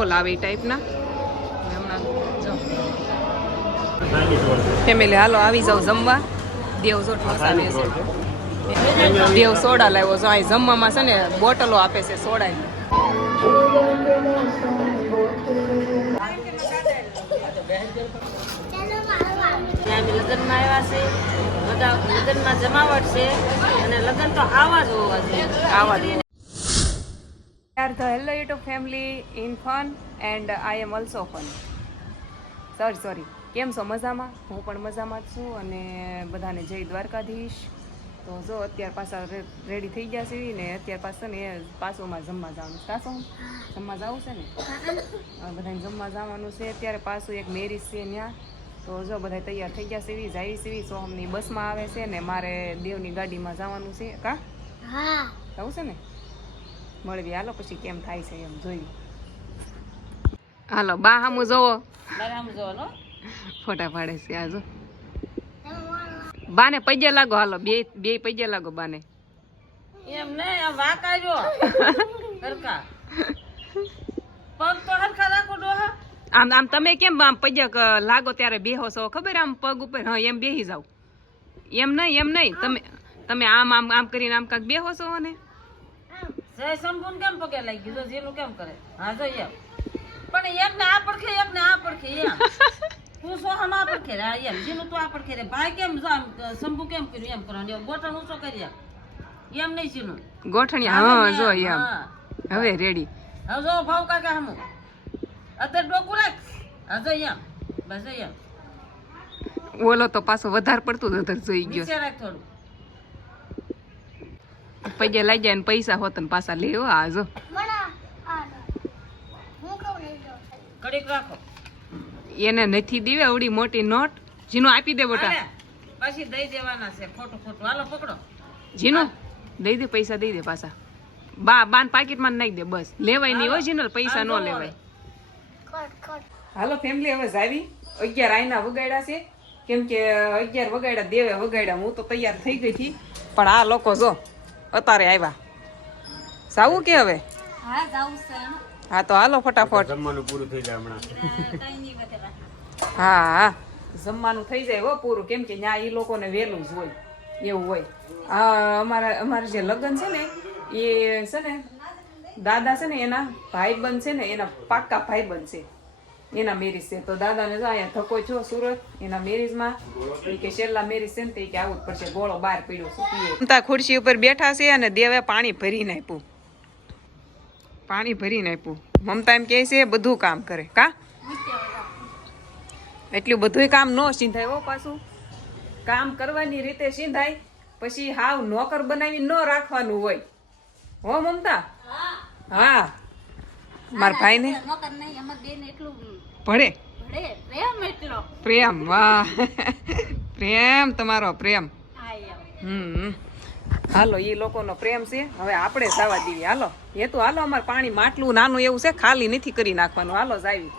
Hall આવે એ ટાઈપના હમણાં જો. ફેમિલી હાલો આવી જાવ જમવા. દેવ જો દેવ સોડા લાવ્યો છો. અહીં જમવામાં છે ને બોટલો આપે છે સોડાની. ત્યાં બી લગ્નમાં આવ્યા છે બધા લગ્નમાં જમાવટ છે. અને લગ્ન તો આવા જ હોવા જોઈએ. આવા are the hello YouTube family in fun and I am also fun sorry sorry કેમ છો? મજામાં? હું પણ મજામાં જ છું અને બધાને જય દ્વારકાધીશ. તો જો અત્યાર પાછા રેડી થઈ ગયા છે ને અત્યાર પાછા ને એ પાછોમાં જમવા જવાનું. કાશો જમવા જવું છે ને? બધાને જમવા જવાનું છે. અત્યારે પાછું એક મેરેજ છે ત્યાં તો જો બધા તૈયાર થઈ ગયા સીવી જાય સીવી સોહમની બસમાં આવે છે ને મારે દેવની ગાડીમાં જવાનું છે. કા? જવું છે ને? મળવી હાલો પછી કેમ થાય છે એમ જોઈ હાલો બા હામું જોવો. ફોટા પાડે છે આજો બાને પૈજે લાગો હાલો બે બે પૈજે લાગો બાને. એમ નહીં આમ વાંકાજો હરખા. પગ તો હરખા રાખો ડોહા. આમ આમ તમે કેમ આમ પૈજે લાગો ત્યારે બેહો છો? ખબર આમ પગ ઉપર? હા એમ બેહી જાવ એમ નહીં એમ નહીં. તમે તમે આમ આમ આમ કરીને આમ કાંક બેહો છો ને જય શંભુન કેમ પગે લાગી ગયું? જેનું કેમ કરે? હા જો એમ પણ એક ને આ પડખે એક ને આ પડખે એમ. તું સોહમ આ પડખે રે એમ. જેનું તું આ પડખે રે. ભાઈ કેમ જો આમ શંભુ કેમ કર્યું એમ કરવાનું? એમ ગોઠણ ઊંચો કરી એમ નહીં જીનું ગોઠણી હા જો એમ. હવે રેડી હવે જો ભાવ કાકા હમું. અત્યારે ડોકું રાખ. હા જો એમ. બસ એમ. ઓલો તો પાછો વધારે પડતું વધારે જોઈ ગયો. થોડું. પૈજે લઈ જાય ને પૈસા હોત ને પાછા લેવો આ જો એને નથી દીવે આવડી મોટી નોટ જીનો આપી દે બેટા પછી દઈ દેવાના છે ખોટું ખોટું હાલો પકડો જીનું દઈ દે પૈસા દઈ દે પાછા બા બાન પાકીટમાં નાખી દે બસ લેવાય નહીં હોય જીનો પૈસા ન લેવાય હાલો ફેમિલી હવે જાવી. અગિયાર આઈના વગાડ્યા છે. કેમ કે અગિયાર વગાડ્યા દેવે વગાડ્યા. હું તો તૈયાર થઈ ગઈ હતી. પણ આ લોકો જો અત્યારે આવ્યા સાવું કે હવે? હા હા તો હાલો ફટાફટ. જમવાનું પૂરું થઈ જાય હમણાં. હા હા. જમવાનું થઈ જાય હો પૂરું. કેમ કે ત્યાં એ લોકોને વહેલું જ હોય. એવું હોય. હા અમારા અમારે જે લગ્ન છે ને એ છે ને દાદા છે ને એના ભાઈબંધ છે ને એના પાક્કા ભાઈબંધ છે. એના મેરેજ છે તો દાદાને જો અહીંયા ધક્કો છો સુરત એના મેરેજમાં એ કે છેલ્લા મેરેજ છે ને તે કે આવું જ પડશે ગોળો બહાર પડ્યો છે પીએ ખુરશી ઉપર બેઠા છે અને દેવે પાણી ભરીને નાખ્યું પાણી ભરીને નાખ્યું મમતા એમ કહે છે બધું કામ કરે કા એટલું બધું કામ ન સિંધાય હો પાછું કામ કરવાની રીતે સિંધાય પછી હાવ નોકર બનાવી ન રાખવાનું હોય હો મમતા હા મારા ભાઈને? ને ભળે પ્રેમ વાહ. પ્રેમ તમારો પ્રેમ. હમ. હાલો એ લોકોનો પ્રેમ છે. હવે આપણે જવા દઈએ હાલો એ તો હાલો અમારે પાણી માટલું નાનું એવું છે ખાલી નથી કરી નાખવાનું. હાલો જાવી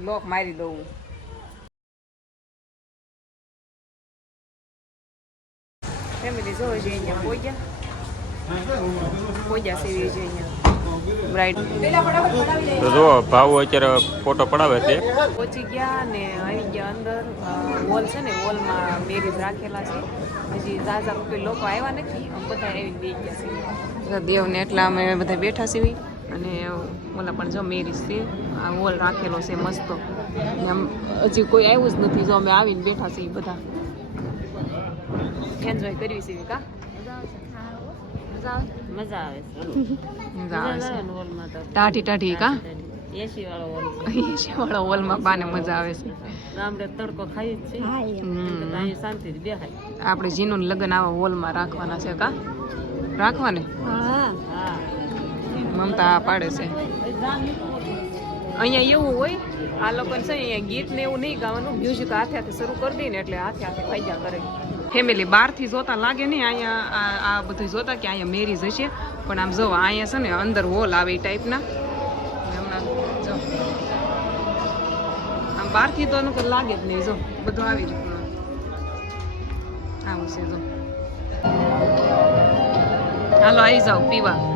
લોક મારી દઉં. ફેમિલી જોઈ અહીંયા પોગ્યા? પોગ્યા સેવી છે બ્રાઇટ તો જો ભાવ અત્યારે ફોટો પડાવે છે. પહોંચી ગયા ને આવી ગયા અંદર હોલ છે ને હોલમાં મેરેજ રાખેલા છે. હજી ઝાઝા કોઈ લોકો આવ્યા નથી બધા આવી બે ગયા છે. દેવને એટલા અમે બધા બેઠા છીએ. અને ઓલા પણ જો મેરેજ છે આ હોલ રાખેલો છે મસ્ત. ને આમ હજી કોઈ આવ્યું જ નથી જો અમે આવીને બેઠા છીએ બધા. એન્જોય કરવી છે કા મજા આવે છે મજા આવે છે ટાઢી ટાઢી કા? એસી વાળો હોલ. છે શિવાળો હોલમાં બાને મજા આવે છે. ગામડે તડકો ખાઈ જ છે હમ. અહીં શાંતિથી બેહાય. આપણે જીનું લગ્ન આવા હોલમાં રાખવાના છે કા? રાખવાને? હા. મમતા પાડે છે. અહીંયા એવું હોય આ લોકોને છે અહીંયા ગીત ને એવું નહીં ગાવાનું. મ્યુઝિક હાથે હાથે શરૂ કરી દઈને ને એટલે હાથે હાથે ફાયદા કરે. ફેમિલી બહારથી જોતા લાગે નહીં. અહીંયા આ બધું જોતા કે અહીંયા મેરીજ હશે. પણ આમ જો, અહીંયા છે ને અંદર હોલ આવે એ ટાઈપના હમણાં જો. આમ બહારથી તો એનું લાગે જ નહીં. જો, બધું આવી રીતનું આવું છે, જો. હાલો આવી જાઓ, પીવા.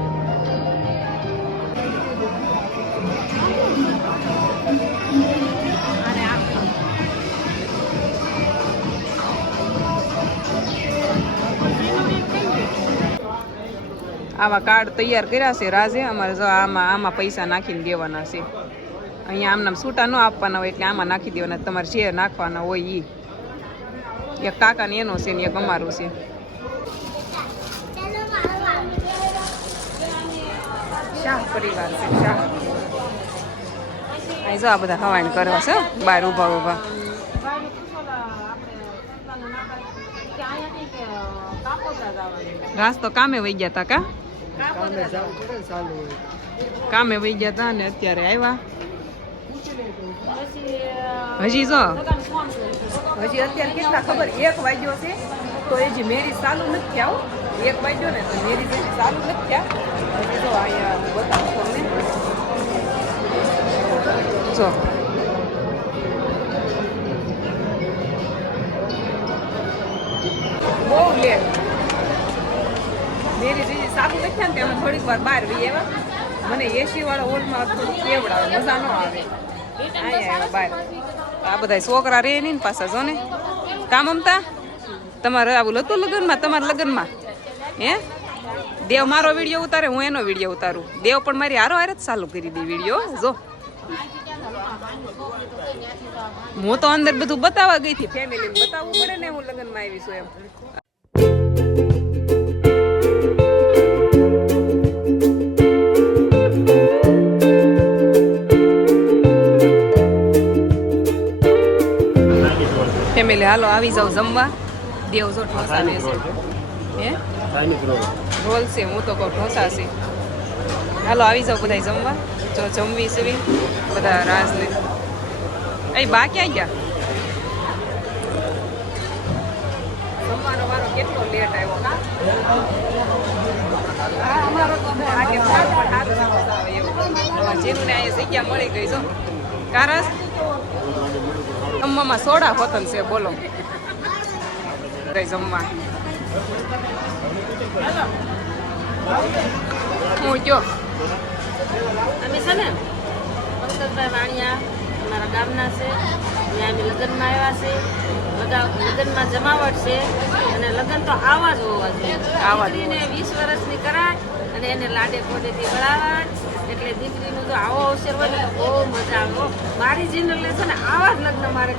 આવા કાર્ડ તૈયાર કર્યા છે રાજે. અમારે જો આમાં આમાં પૈસા નાખીને દેવાના છે. અહીંયા આમનામ છૂટા ન આપવાના હોય એટલે આમાં નાખી દેવાના. તમારે જે નાખવાના હોય એ એક કાકાને એનો છે ને એક અમારું છે. શાહ અહીં જો આ બધા હવાઈન કરવા છે બહાર ઊભા ઊભા. રાસ તો કામે વહી ગયા તા કા. કામે વહી ગયા હતા ને અત્યારે આવ્યા હજી જો. હજી અત્યારે કેટલા ખબર? એક વાગ્યો છે તો એ જે મેરી ચાલુ નથી થયા એક વાગ્યો ને તો મેરી જે ચાલુ નથી થયા. હજી જો અહીંયા બતાવું તમને. જો. નથી થયા ને અમે થોડીક વાર બહાર બી એવા મને એસી વાળા હોલમાં થોડું કેવડાવે, મજા ન આવે. અહીંયા બહાર. આ બધા છોકરા રે નહીં ને પાછા જો ને કામ અમતા તમારે આવું હતું લગ્નમાં, તમારા લગ્નમાં? હે? દેવ મારો વીડિયો ઉતારે, હું એનો વીડિયો ઉતારું. દેવ પણ મારી હારો હારે જ ચાલુ કરી દે વીડિયો જો. હું તો અંદર બધું બતાવવા ગઈ હતી ફેમિલી બતાવવું પડે ને હું લગ્નમાં આવી છું એમ. ફેમિલી. હાલો આવી જાવ જમવા. દેવ જો ઢોસા છે. હે? રોલ. છે હું તો કહું ઢોસા છે. હાલો આવી જાવ બધા જમવા. જો જમવી છે બધા રાજને એ બા ક્યાં ગયા? જમવાનો વારો કેટલો લેટ આવ્યો હા, અમારો તો આ પણ હાથ દિવસ આવે એવું. જેનું ને અહીંયા જગ્યા મળી ગઈ જો. કારસ? જમવામાં સોડા હોતન છે બોલો. જમવા. હું જો અમે છે ને પંકજભાઈ વાણિયા અમારા ગામના છે. ત્યાં અમે લગ્નમાં આવ્યા છે. બધા લગ્નમાં જમાવટ છે અને લગ્ન તો આવા જ હોવા જોઈએ. આવા દીકરીને વીસ વર્ષની કરાય અને એને લાડે કોડેથી વળાવાય એટલે દીકરીનું તો આવો અવસર હોય ને તો બહુ મજા આવે. મારી જનરેશન આવા જ લગ્ન મારે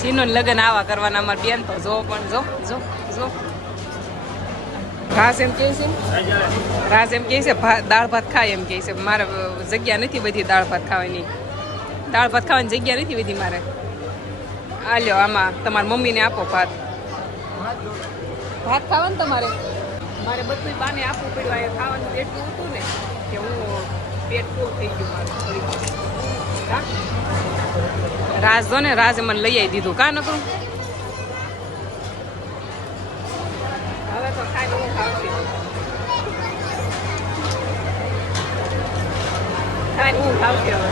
સીનો લગ્ન આવા કરવાના, અમારે બેન તો જો પણ જો જો જો. રાસ એમ કહે છે? રાસ એમ કહે છે? દાળ ભાત ખાય એમ કહે છે. મારે જગ્યા નથી બધી દાળ ભાત ખાવાની. દાળ ભાત ખાવાની જગ્યા નથી બધી મારે. આ લ્યો, આમાં તમારા મમ્મીને આપો ભાત. ભાત ખાવાનું તમારે? મારે બધું બાને આપવું પડ્યું અહીંયા ખાવાનું એટલું હતું ને કે હું પેટ ફૂલ થઈ ગયું મારું રાજ જો ને રાજે મને લઈ આવી દીધું. કા નકરું? હવે તો ખાઈને હું ખાવતી હું ખાવતી હવે.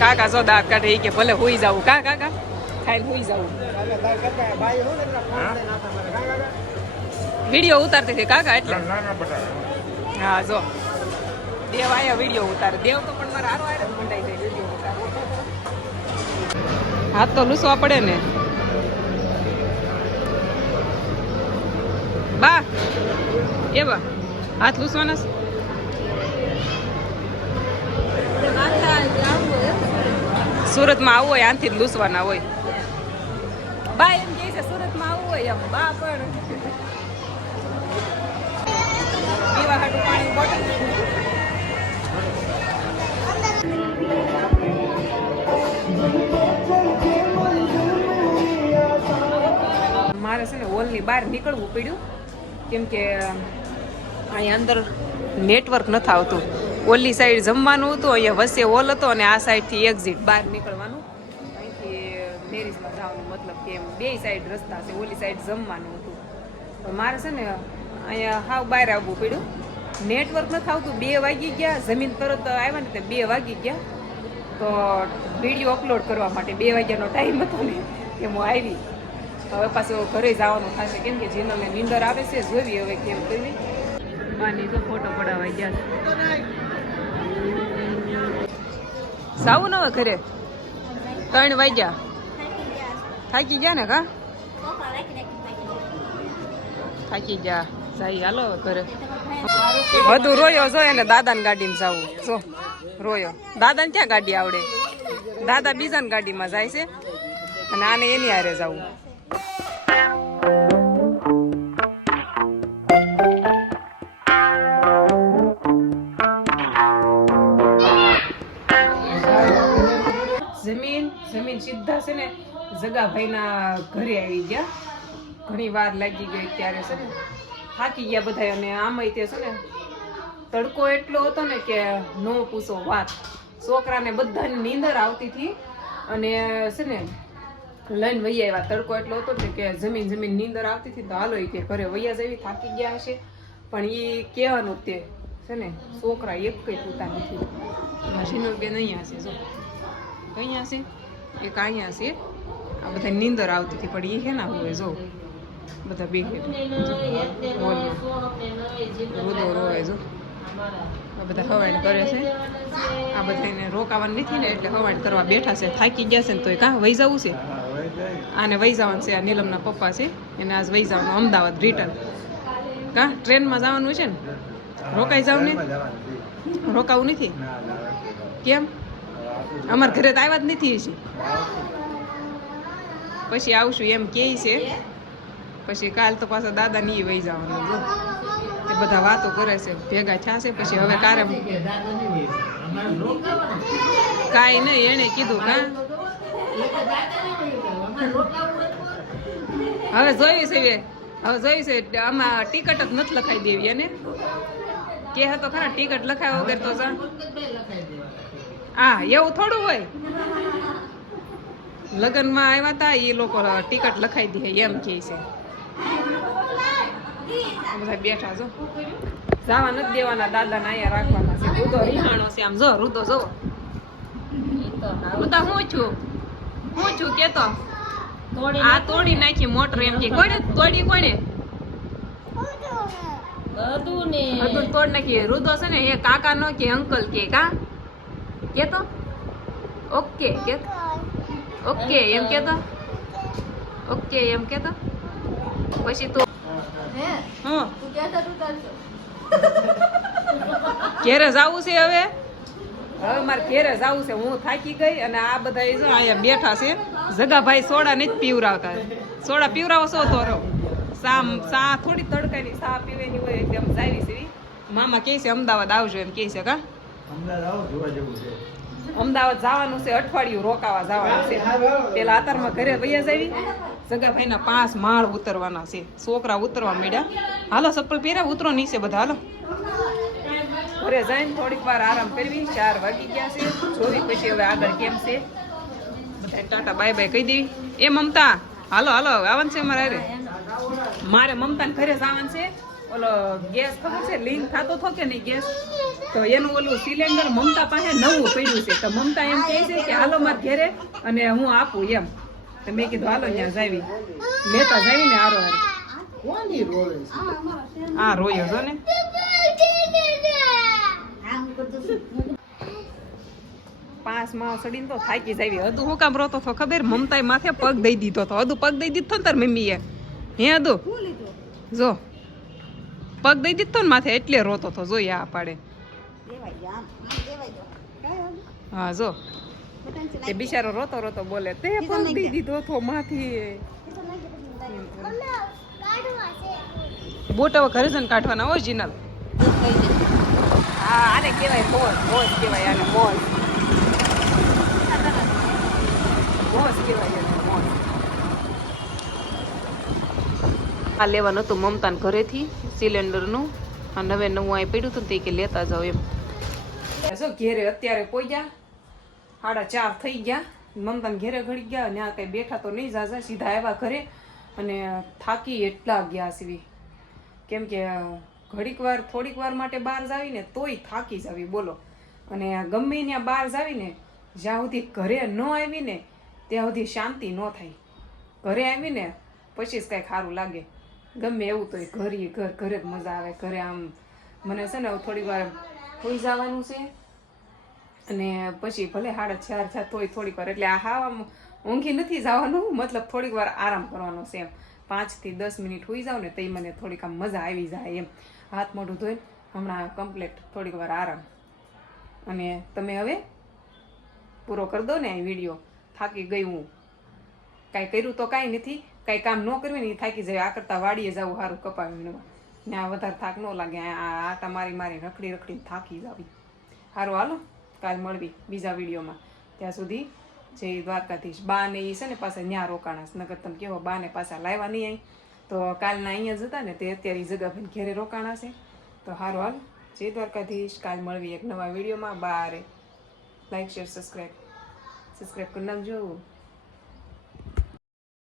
કાકા જો દાંત કાઢે કે ભલે હોઈ જાવું કા, કાકા? ખાઈને હોઈ જાવું વીડિયો ઉતારતી હતી કાકા એટલે? હા જો. દેવ આયા વીડિયો ઉતારે. દેવ તો પણ મારા હારો આરે મંડાઈ જાય વીડિયો ઉતારે. હાથ તો લૂસવા પડે ને. બા એ બા હાથ લૂસવાના? સુરતમાં આવવું હોય આનથી જ લૂસવાના હોય. બા એમ કહે છે સુરતમાં આવવું હોય એમ. બા પણ. મારે છે ને હોલની બહાર નીકળવું પડ્યું, કેમ કે અહીંયા અંદર નેટવર્ક નથી આવતું. ઓલી સાઈડ જમવાનું હતું, અહીંયા વચ્ચે હોલ હતો અને આ સાઈડથી એક્ઝિટ બહાર નીકળવાનું. અહીંથી મેરેજમાં જવાનું મતલબ કે એમ, બે સાઈડ રસ્તા છે, ઓલી સાઈડ જમવાનું હતું. મારે છે ને અહીંયા હાવ બહાર આવવું પડ્યું. નેટવર્ક નથી આવતું બે વાગી ગયા જમીન તરત આવ્યા ને તે બે વાગી ગયા. તો વીડિયો અપલોડ કરવા માટે બે વાગ્યાનો ટાઈમ હતો ને કે હું આવી. હવે પાછું ઘરે જવાનું થશે. કેમ કે જીનલને નીંદર આવે છે જોવી હવે કેમ કરવી. માની તો ફોટો પડાવવા ગયા સાવું ને હવે ઘરે? ત્રણ વાગ્યા. થાકી ગયા ને કા? થાકી ગયા. જાય હાલો ઘરે. વધુ રોયો જો એને દાદાની ગાડીમાં જવું. જો રોયો. દાદાને ક્યાં ગાડી આવડે? દાદા બીજાની ગાડીમાં જાય છે અને આને એની હારે જવું. જમીન જમીન સીધા છે ને જગાભાઈના ઘરે આવી ગયા. ઘણી વાર લાગી ગઈ ત્યારે છે ને. થાકી ગયા બધા અને આમાંય તે છે ને તડકો એટલો હતો ને કે નો પૂછો વાત. છોકરાને બધાને નીંદર આવતી હતી અને છે ને લઈને વૈયા આવ્યા. તડકો એટલો હતો ને કે જમીન જમીન નીંદર આવતી હતી તો હાલો એ કે ઘરે વૈયા જેવી થાકી ગયા હશે. પણ એ કહેવાનું તે છે ને છોકરા એક કઈ પૂતા નથી. મશીનો બેન અહીંયા છે જો. અહીંયા છે, એક અહીંયા છે. આ બધા નીંદર આવતી હતી, પણ એ હે ના હોય જો. બધા બે રોદો રોવે જો. આ બધા હવાણ કરે છે. આ બધા એને રોકાવાનું નથી ને એટલે હવાણ કરવા બેઠા છે. થાકી ગયા છે ને તોય કાં વહી જવું છે? આને વહી જવાનું છે આ નીલમના પપ્પા છે. એને આજ વહી જવાનું અમદાવાદ રિટર્ન કાં? ટ્રેનમાં જવાનું છે ને? રોકાઈ જાવ ને? રોકાવું નથી? કેમ? અમારા ઘરે તો આવ્યા જ નથી પછી આવશું એમ કે છે. પછી કાલ તો પાછા દાદા ની વહી જવાનું તે બધા વાતો કરે છે, ભેગા થયા છે, પછી હવે કારે કાંઈ નહીં, એણે કીધું કા હવે જોયું છે હવે જોયું છે, આમાં ટિકટ જ નથી લખાઈ દેવી એને. કે હતો ખરા, ટિકટ લખાવ્યા વગર તો હા, એવું થોડું હોય. લગ્નમાં આવ્યા હતા એ લોકો ટિકટ લખાઈ દે એમ કહે છે. બધા બેઠા જો. જવા નથી દેવાના દાદાને અહીંયા રાખવાના છે. રુદો રિહાણો છે આમ જો રુદો જો. રુદા હું છું. હું છું કેતો. આ તોડી નાખી મોટર એમ કે કોને તોડી કોને બધું ને તોડ નાખી. રુદો છે ને એ કાકા નો કે અંકલ કે કા? કેતો? ઓકે કે? ઓકે એમ કેતો? ઓકે એમ કેતો? પછી તો ઘેરે જાવું છે હવે? હવે મારે ઘેરે જાવું છે. હું થાકી ગઈ અને આ બધા અહીંયા બેઠા છે. જગાભાઈ સોડા નથી પીવરાવતા. સોડા પીવરાવો છો તો રહો સા સા થોડી તડકાની સા પીવાની હોય આમ જાવી છે. મામા કહે છે અમદાવાદ આવજો એમ કહે છે કા? અમદાવાદ જવાનું છે અઠવાડિયું રોકાવા જવાનું છે. પેલા આતરમાં ઘરે વૈયા જાવી. જગાભાઈના પાંચ માળ ઉતરવાના છે. છોકરા ઉતરવા મળ્યા હાલો, ચપ્પલ પહેર્યા, ઉતરો નીચે બધા. હાલો. ઘરે જઈને થોડીક વાર આરામ કરવી. ચાર વાગી ગયા છે. જોવી પછી હવે આગળ કેમ છે. બધા ટાટા, બાય બાય કહી દેવી. એ મમતા, હાલો હાલો આવન છે મારે. મારે મમતાને ઘરે જવાનું છે. ઓલો ગેસ ખબર છે? લીન થતો હતો કે નહીં ગેસ? તો એનું ઓલું સિલિન્ડર મમતા પાસે નવું પડ્યું છે. તો મમતા એમ કહે છે કે, હાલો, માર ઘેરે અને હું આપું, એમ. તો મેં કીધું હાલો ત્યાં જાવી. લેતા જાવી ને હારો હારે. હા રોયો છો ને. પાંચમાં સડીને તો થાકી જાવી. હદુ હું કામ રોતો હતો ખબર? મમતાએ માથે પગ દઈ દીધો તો. હદુ પગ દઈ દીધો ને તાર મમ્મીએ. હે હદુ જો. પગ દઈ દીધો ને માથે એટલે રોતો હતો જોઈએ આ પાડે. હા જો. તે બિચારો રોતો રોતો બોલે તે પણ દીધો તો માથી બોટ હવે ઘરે જઈને કાઢવાના ઓરિજિનલ હા આને કહેવાય મોજ મોજ કહેવાય આને મોજ. મોજ કહેવાય મોજ. આ લેવાનું હતું મમતાને ઘરેથી સિલિન્ડરનું. અને હવે નવું અહીં પડ્યું હતું તે કે લેતા જાઓ એમ. શું ઘેરે અત્યારે પોગ્યા સાડા ચાર થઈ ગયા. મમતાને ઘેરે ઘડી ગયા અને આ કંઈ બેઠા તો નહીં જાજા, સીધા આવ્યા ઘરે અને થાકી એટલા ગયા સીવી. કેમ કે ઘડીક વાર, થોડીક વાર માટે બહાર જાવીને તોય થાકી જાવી, બોલો. અને ગમે ત્યાં બહાર જાવીને, જ્યાં સુધી ઘરે ન આવીને, ત્યાં સુધી શાંતિ ન થાય. ઘરે આવીને પછી જ કાંઈ સારું લાગે. ગમે એવું તો ઘરે, ઘર, ઘરે જ મજા આવે. ઘરે આમ, મને છે ને થોડીક થોડી વાર હોઈ જવાનું છે. અને પછી ભલે સાડા ચાર થયા તોય થોડીક વાર, એટલે આ આમ ઊંઘી નથી જવાનું, મતલબ થોડીક વાર આરામ કરવાનો છે એમ. પાંચથી દસ મિનિટ હોઈ જાવ ને તો મને થોડીક આમ મજા આવી જાય એમ. હાથ મોઢું ધોઈને હમણાં કમ્પ્લીટ થોડીક વાર આરામ. અને તમે હવે પૂરો કરી દો ને આ વીડિયો. થાકી ગઈ હું. કાંઈ કર્યું તો કાંઈ નથી, કાંઈ કામ ન કરવી ને થાકી જાય. આ કરતાં વાડીએ જવું સારું કપાવી ને આ વધારે થાક ન લાગે. આ આ આટા મારી મારી રખડી રખડીને થાકી જાવી. સારું હાલો. કાલ મળવી બીજા વિડીયોમાં. ત્યાં સુધી જય દ્વારકાધીશ. બા ને એ છે ને પાસે ન્યા રોકાણા નગર તમે કેવો બા ને પાછા લાવ્યા નહીં અહીં તો કાલના અહીંયા જતા ને તે અત્યારે જગાભાઈ ઘેરે રોકાણા છે તો હારો હાલ, જય દ્વારકાધીશ. કાલ મળવી એક નવા વિડીયોમાં. બારે. લાઈક શેર સબસ્ક્રાઈબ સબસ્ક્રાઈબ કરી નાખજો.